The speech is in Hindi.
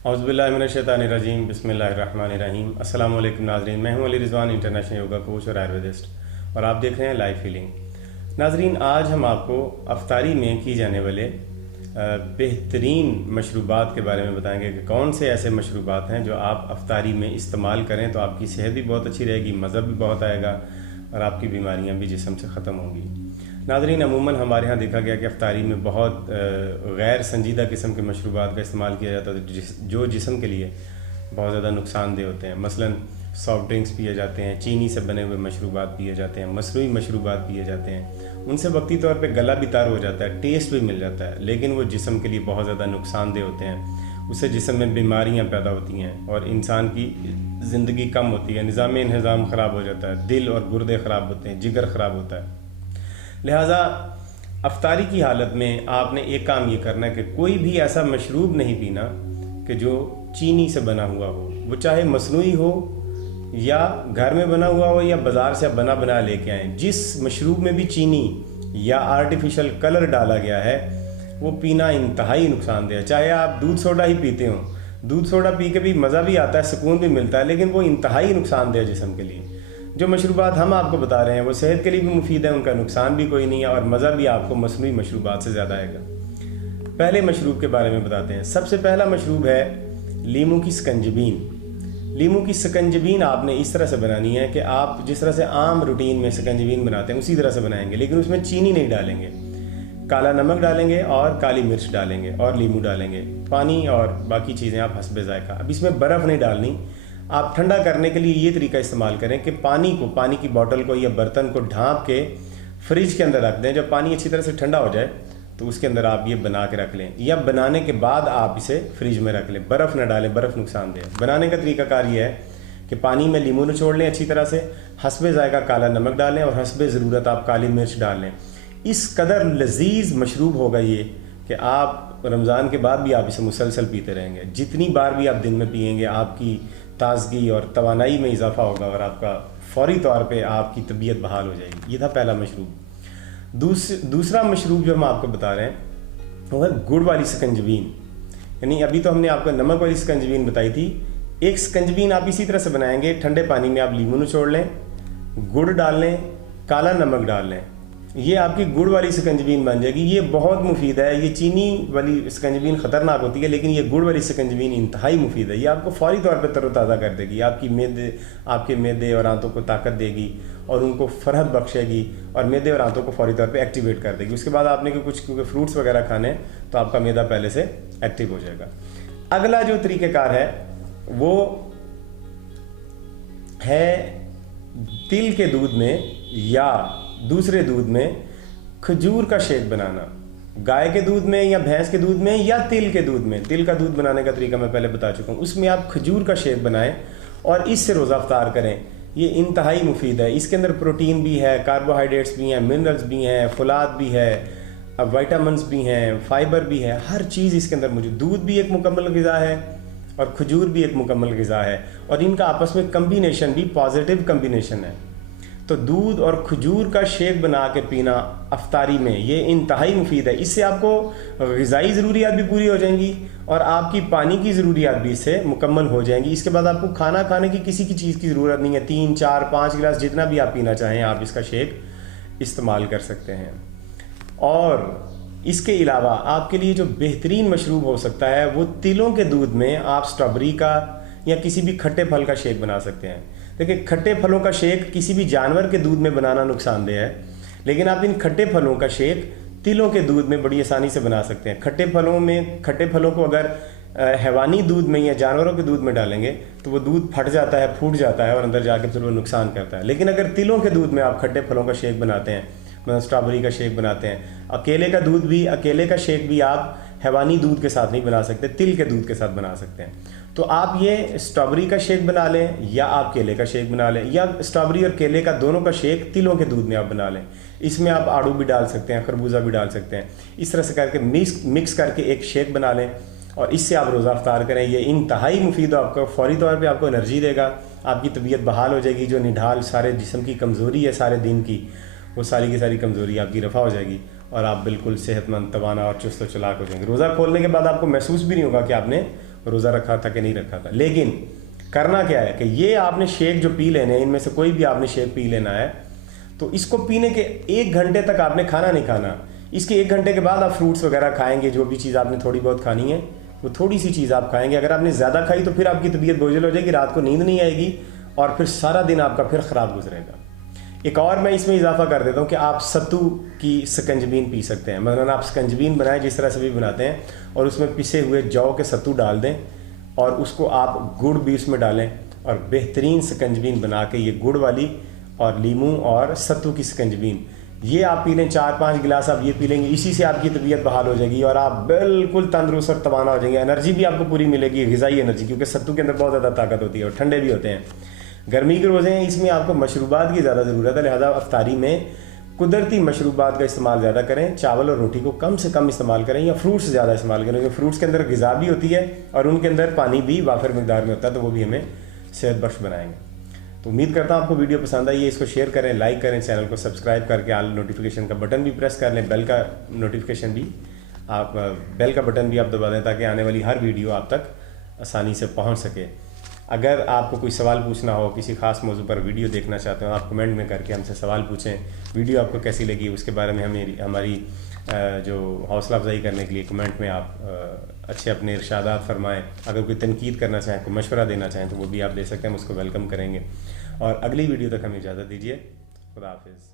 औज़ुबिल्लाहिमिनश्शैतानिर्रजीम बिस्मिल्लाहिर्रहमानिर्रहीम। अस्सलाम वालेकुम नाज़रीन, मैं हूं Ali Rizwan, international yoga coach और आयुर्वेदिस्ट, और आप देख रहे हैं लाइफ हीलिंग। नाज़रीन, आज हम आपको अफ्तारी में की जाने वाले बेहतरीन मशरूबात के बारे में बताएंगे कि कौन से ऐसे मशरूबात हैं जो आप अफ्तारी में इस्तेमाल करें तो आपकी सेहत भी बहुत अच्छी रहेगी, मज़ा भी बहुत आएगा और आपकी बीमारियां भी जिस्म से ख़त्म होंगी। नाज़रीन, अमूमन हमारे यहाँ देखा गया कि अफ्तारी में बहुत गैर संजीदा किस्म के मशरूबात का इस्तेमाल किया जाता है जो जिस्म के लिए बहुत ज़्यादा नुकसानदेह होते हैं। मसलन सॉफ्ट ड्रिंक्स पिए जाते हैं, चीनी से बने हुए मशरूबात पिए जाते हैं, मसनूई मशरूबात पिए जाते हैं। उनसे वक्ती तौर पे गला भी तार हो जाता है, टेस्ट भी मिल जाता है, लेकिन वो जिस्म के लिए बहुत ज़्यादा नुकसानदेह होते हैं। उससे जिस्म में बीमारियां पैदा होती हैं और इंसान की ज़िंदगी कम होती है, निज़ाम ख़राब हो जाता है, दिल और गुर्दे ख़राब होते हैं, जिगर ख़राब होता है। लिहाजा अफ्तारी की हालत में आपने एक काम ये करना है कि कोई भी ऐसा मशरूब नहीं पीना कि जो चीनी से बना हुआ हो, वो चाहे मसनूई हो या घर में बना हुआ हो या बाज़ार से बना बना लेके आएँ। जिस मशरूब में भी चीनी या आर्टिफिशियल कलर डाला गया है वो पीना इंतहाई नुकसानदेह है। चाहे आप दूध सोडा ही पीते हो, दूध सोडा पी के भी मज़ा भी आता है, सुकून भी मिलता है, लेकिन वो इंतहाई नुकसानदेह है जिस्म के लिए। जो मशरूबात हम आपको बता रहे हैं वो सेहत के लिए भी मुफीद है, उनका नुकसान भी कोई नहीं है और मज़ा भी आपको मसनूई मशरूबात से ज़्यादा आएगा। पहले मशरूब के बारे में बताते हैं। सबसे पहला मशरूब है लीमू की सकंजबीन। लीमू की सकंजबीन आपने इस तरह से बनानी है कि आप जिस तरह से आम रूटीन में सकंजबीन बनाते हैं उसी तरह से बनाएंगे, लेकिन उसमें चीनी नहीं डालेंगे, काला नमक डालेंगे और काली मिर्च डालेंगे और लीमू डालेंगे, पानी और बाकी चीज़ें आप हस्बे ज़ायका। अब इसमें बर्फ़ नहीं डालनी। आप ठंडा करने के लिए ये तरीका इस्तेमाल करें कि पानी की बोतल को या बर्तन को ढाँप के फ्रिज के अंदर रख दें। जब पानी अच्छी तरह से ठंडा हो जाए तो उसके अंदर आप ये बना के रख लें, या बनाने के बाद आप इसे फ्रिज में रख लें। बर्फ़ ना डालें, बर्फ़ नुकसानदेह है। बनाने का तरीकाकार ये है कि पानी में लीमू निचोड़ लें अच्छी तरह से, हस्बे ज़ायका काला नमक डालें और हस्बे ज़रूरत आप काली मिर्च डाल लें। इस कदर लजीज मशरूब होगा ये कि आप रमज़ान के बाद भी आप इसे मुसलसल पीते रहेंगे। जितनी बार भी आप दिन में पिएंगे आपकी ताजगी और तवानाई में इजाफा होगा और आपका फौरी तौर पे आपकी तबीयत बहाल हो जाएगी। ये था पहला मशरूब। दूसरा मशरूब जो हम आपको बता रहे हैं वो है गुड़ वाली सकंजबीन। यानी अभी तो हमने आपको नमक वाली सकंजबीन बताई थी, एक सकंजबीन आप इसी तरह से बनाएंगे। ठंडे पानी में आप लीमू निचोड़ लें, गुड़ डाल लें, काला नमक डाल लें, ये आपकी गुड़ वाली सकंजबीन बन जाएगी। ये बहुत मुफीद है। ये चीनी वाली सकंजबीन ख़तरनाक होती है, लेकिन ये गुड़ वाली सकंजबीन इंतहाई मुफीद है। ये आपको फौरी तौर पर तरोताज़ा कर देगी, आपके मैदे और आंतों को ताकत देगी और उनको फरहत बख्शेगी और मैदे और आंतों को फौरी तौर पर एक्टिवेट कर देगी। उसके बाद आपने कुछ क्योंकि फ्रूट्स वगैरह खाने तो आपका मैदा पहले से एक्टिव हो जाएगा। अगला जो तरीक़ेकार है वो है तिल के दूध में या दूसरे दूध में खजूर का शेक बनाना। गाय के दूध में या भैंस के दूध में या तिल के दूध में। तिल का दूध बनाने का तरीका मैं पहले बता चुका हूँ। उसमें आप खजूर का शेक बनाएं और इससे रोज़ा अफ्तार करें। ये इंतहाई मुफीद है। इसके अंदर प्रोटीन भी है, कार्बोहाइड्रेट्स भी हैं, मिनरल्स भी हैं, फुलाद भी है, अब वाइटामिन्स भी हैं, फाइबर भी है, हर चीज़ इसके अंदर मौजूद। दूध भी एक मुकम्मल ग़िज़ा है और खजूर भी एक मुकम्मल ग़िज़ा है और इनका आपस में कम्बिनेशन भी पॉजिटिव कम्बिनेशन है। तो दूध और खजूर का शेक बना के पीना अफ्तारी में ये इंतहाई मुफीद है। इससे आपको ग़िज़ाई ज़रूरियात भी पूरी हो जाएंगी और आपकी पानी की ज़रूरियात भी इससे मुकम्मल हो जाएंगी। इसके बाद आपको खाना खाने की किसी की चीज़ की ज़रूरत नहीं है। 3, 4, 5 गिलास जितना भी आप पीना चाहें आप इसका शेक इस्तेमाल कर सकते हैं। और इसके अलावा आपके लिए जो बेहतरीन मशरूब हो सकता है वो तिलों के दूध में आप स्ट्रॉबेरी का या किसी भी खट्टे फल का शेक बना सकते हैं। देखिए, खट्टे फलों का शेक किसी भी जानवर के दूध में बनाना नुकसानदेह है, लेकिन आप इन खट्टे फलों का शेक तिलों के दूध में बड़ी आसानी से बना सकते हैं। खट्टे फलों को अगर हैवानी दूध में या जानवरों के दूध में डालेंगे तो वो दूध फट जाता है, फूट जाता है और अंदर जाके फिर वो नुकसान करता है। लेकिन अगर तिलों के दूध में आप खट्टे फलों का शेक बनाते हैं, मतलब स्ट्रॉबेरी का शेक बनाते हैं, अकेले का शेक भी आप हैवानी दूध के साथ नहीं बना सकते, तिल के दूध के साथ बना सकते हैं। तो आप ये स्ट्रॉबेरी का शेक बना लें या आप केले का शेक बना लें, या स्ट्रॉबेरी और केले का दोनों का शेक तिलों के दूध में आप बना लें। इसमें आप आड़ू भी डाल सकते हैं, खरबूजा भी डाल सकते हैं। इस तरह से करके मिक्स करके एक शेक बना लें और इससे आप रोज़ा अफ्तार करें। ये इंतहाई मुफीद आपको फौरी तौर पे आपको एनर्जी देगा, आपकी तबीयत बहाल हो जाएगी। जो निढाल सारे जिस्म की कमज़ोरी है सारे दिन की, वो सारी की सारी कमज़ोरी आपकी रफ़ा हो जाएगी और आप बिल्कुल सेहतमंद, तवाना और चुस्त व चलाक हो जाएंगे। रोज़ा खोलने के बाद आपको महसूस भी नहीं होगा कि आपने रोज़ा रखा था कि नहीं रखा था। लेकिन करना क्या है कि ये आपने शेक जो पी लेने हैं, इनमें से कोई भी आपने शेक पी लेना है, तो इसको पीने के 1 घंटे तक आपने खाना नहीं खाना। इसके 1 घंटे के बाद आप फ्रूट्स वगैरह खाएंगे, जो भी चीज़ आपने थोड़ी बहुत खानी है वो थोड़ी सी चीज़ आप खाएंगे। अगर आपने ज़्यादा खाई तो फिर आपकी तबीयत बोझल हो जाएगी, रात को नींद नहीं आएगी और फिर सारा दिन आपका फिर ख़राब गुजरेगा। एक और मैं इसमें इजाफा कर देता हूँ कि आप सत्तू की सकंजबीन पी सकते हैं। मतलब आप सकंजबीन बनाएं जिस तरह से भी बनाते हैं, और उसमें पिसे हुए जौ के सत्तू डाल दें और उसको आप गुड़ भी उसमें डालें और बेहतरीन सकंजबीन बना के, ये गुड़ वाली और लीमू और सत्तू की सकंजबीन, ये आप पी लें। 4-5 गिलास आप ये पी लेंगे, इसी से आपकी तबीयत बहाल हो जाएगी और आप बिल्कुल तंदुरुस्त और तवाना हो जाएंगे। एनर्जी भी आपको पूरी मिलेगी, ग़िज़ाई एनर्जी, क्योंकि सत्तू के अंदर बहुत ज़्यादा ताकत होती है और ठंडे भी होते हैं। गर्मी के रोज़े हैं, इसमें आपको मशरूबात की ज़्यादा ज़रूरत है, लिहाजा अफ्तारी में कुदरती मशरूबात का इस्तेमाल ज़्यादा करें। चावल और रोटी को कम से कम इस्तेमाल करें या फ्रूट्स ज़्यादा इस्तेमाल करें, क्योंकि फ्रूट्स के अंदर ग़िज़ा भी होती है और उनके अंदर पानी भी वाफिर मिकदार में होता है, तो वो भी हमें सेहत बख्श बनाएंगे। तो उम्मीद करता हूँ आपको वीडियो पसंद आई है। इसको शेयर करें, लाइक करें, चैनल को सब्सक्राइब करके ऑल नोटिफिकेशन का बटन भी प्रेस कर लें, बेल का नोटिफिकेशन भी आप बेल का बटन भी आप दबा दें ताकि आने वाली हर वीडियो आप तक आसानी से पहुँच सके। अगर आपको कोई सवाल पूछना हो, किसी खास मौजू पर वीडियो देखना चाहते हो, आप कमेंट में करके हमसे सवाल पूछें। वीडियो आपको कैसी लगी उसके बारे में हमारी जो हौसला अफजाई करने के लिए कमेंट में आप अच्छे अपने इरशादात फरमाएं। अगर कोई तनकीद करना चाहें, कोई मशवरा देना चाहें तो वो भी आप दे सकते हैं, हम उसको वेलकम करेंगे। और अगली वीडियो तक हमें इजाज़त दीजिए। खुदा हाफिज़।